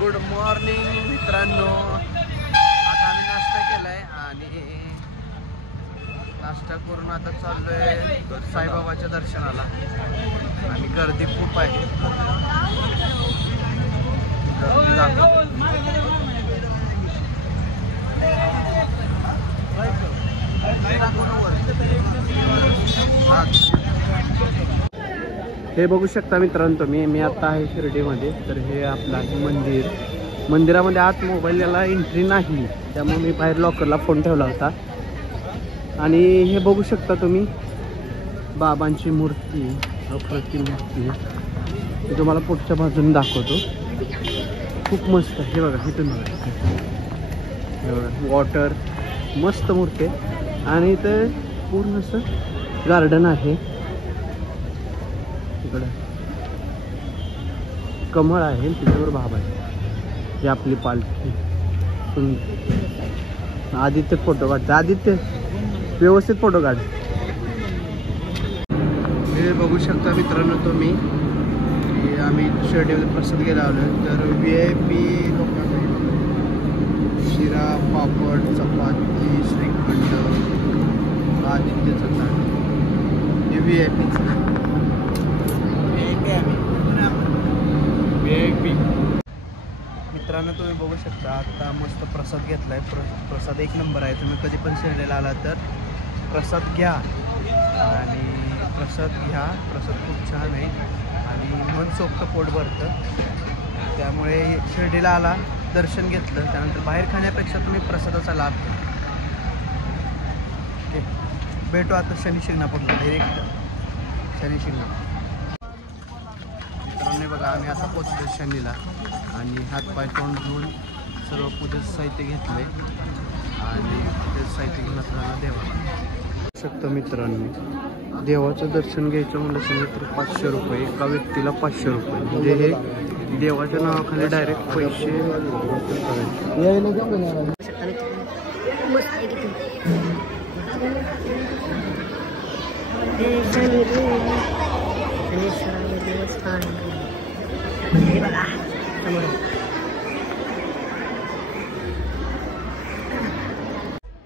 Good morning मित्रांनो. आता आम्ही नाश्ता केलाय आणि नाश्ता करून आता चाललोय साईबाबाच्या दर्शनाला आणि गर्दी खूप आहे. हे बघू शकता मित्रांनो तुम्ही, मी आता आहे शिर्डीमध्ये. तर हे आपलं आहे मंदिरामध्ये आत मोबाईलला एंट्री नाही, त्यामुळे मी बाहेर लॉकरला फोन ठेवला होता. आणि हे बघू शकता तुम्ही बाबांची मूर्ती, अप्रतिम मूर्ती. मी तुम्हाला पुढच्या बाजूने दाखवतो. खूप मस्त आहे. हे बघा, इथून बघा, हे बघा वॉटर, मस्त मूर्ती आहे. आणि इथं पूर्ण असं गार्डन आहे. इकडं कमळ आहे, तिच्यावर बाबा आहे. ही आपली पालखी. आदित्य फोटो काढते. आदित्य व्यवस्थित फोटो काढ. हे बघू शकता मित्रांनो तुम्ही की आम्ही शिर्डीमध्ये प्रसाद घ्यायला आलो. तर VIP लोकांना शिरा, पापड, चपाती, श्रीखंड, आदित्यचं ताट. हे VIP मित्रांनो तुम्ही बघू शकता. आता मस्त प्रसाद घेतलाय. प्रसाद एक नंबर आहे. तुम्ही कधी पण शिर्डीला आला तर प्रसाद घ्या आणि प्रसाद खूप छान आहे आणि मनसोक्त पोट भरतं. त्यामुळे शिर्डीला आला, दर्शन घेतलं, त्यानंतर बाहेर खाण्यापेक्षा तुम्ही प्रसादाचा लाभ घ्या. ओके, भेटू आता शनी शिंगणापूरला, डायरेक्ट शनी शिंगणापूर. मित्रांनो बघा, आम्ही आता पोचलो शनीला आणि हातपाय तोंड धुवून सर्व पूजेचं साहित्य घेतले आणि पूजेचं साहित्य घेऊन आपल्याला देवा शकतं. मित्रांनो देवाचं दर्शन घ्यायचं म्हणलं शनी तर 500 रुपये, एका व्यक्तीला 500 रुपये. म्हणजे हे देवाच्या नावाखाली डायरेक्ट पैसे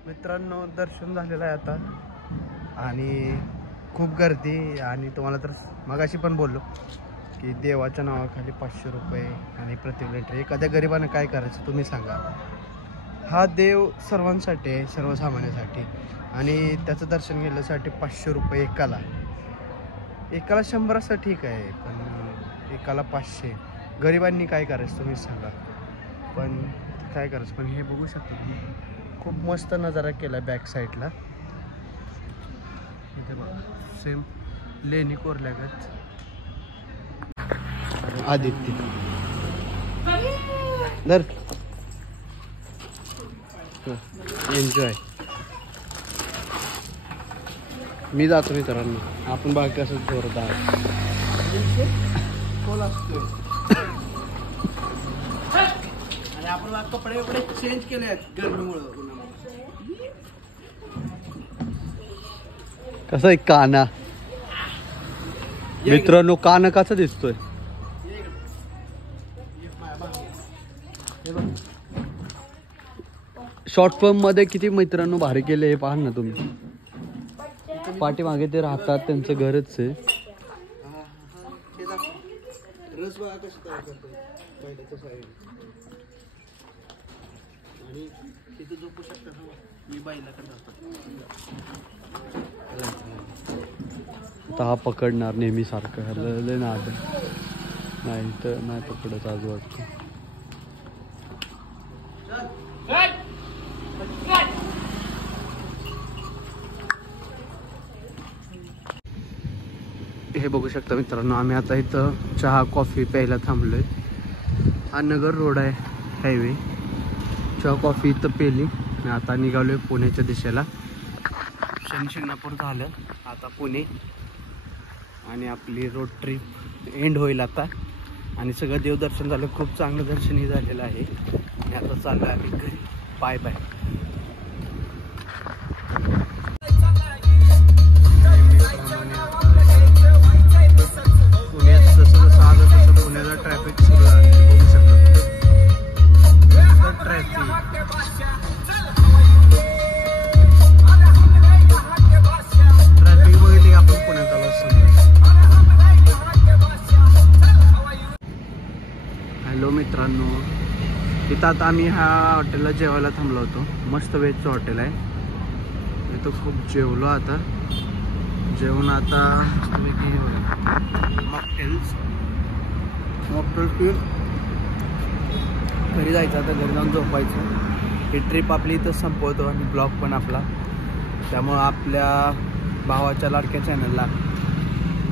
मित्रांनो दर्शन झालेलं आहे आता आणि खूप गर्दी. आणि तुम्हाला तर मगाशी पण बोललो की देवाच्या नावाखाली 500 रुपये आणि प्रति लिटर. एखाद्या गरिबानं काय करायचं तुम्ही सांगा. हा देव सर्वांसाठी आहे, सर्वसामान्यासाठी. आणि त्याचं दर्शन घेण्यासाठी 500 रुपये एकाला 100 असं ठीक आहे, पण एकाला 500. गरिबांनी काय करायचं तुम्ही सांगा. पण काय करायचं. पण हे बघू शकता खूप मस्त नजारा केला बॅक साईडला. इथे बघा सेम लेणी कोरल्यागत. आदित्य दर एन्जॉय. मी जातो मित्रांनो. आपण बाकी कसं जोरदार आणि आपण कपडे चेंज केले आहेत गरमीमुळे. कसं आहे काना मित्रांनो, काना कसा दिसतोय. शॉर्ट फॉर्म मध्ये किती मित्रांनो भारी केले हे पाहा ना तुम्ही. पाठीमागे ते राहतात, त्यांचं घरच आहे. आता हा पकडणार नेहमी सारखं ना. नाही तर नाही पकडत आज वाटतं. हे बघू शकता मित्रांनो, आम्ही आता इथं चहा कॉफी प्यायला थांबलोय. हा नगर रोड आहे, हायवे. चहा कॉफी इथं पेली. आता निघालोय पुण्याच्या दिशेला. शनी शिंगणापूर झालं, आता पुणे. आणि आपली रोड ट्रिप एंड होईल आता. आणि सगळं देवदर्शन झालं, खूप चांगलं दर्शनही झालेलं आहे. आणि आता चाललं आम्ही घरी. Bye bye. पुण्यात जसं जसं आलं तसं पुण्याला ट्रॅफिक सुरू आहे, बघू शकता. हॅलो मित्रांनो, इथं आता आम्ही ह्या हॉटेलला जेवायला थांबलो होतो. मस्त वेजचं हॉटेल आहे. इथं खूप जेवलो. आता जेवण आता मॉकटेल्स पिऊन घरी जायचं. आता घरी जाऊन झोपायचं. ही ट्रिप आपली इथं संपवतो आणि ब्लॉग पण आपला. त्यामुळं आपल्या भावाच्या लाडक्या चॅनलला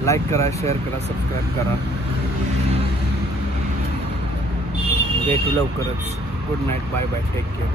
लाईक करा, शेअर करा, सबस्क्राईब करा. भेटू लवकरच. Good night, bye bye, take care.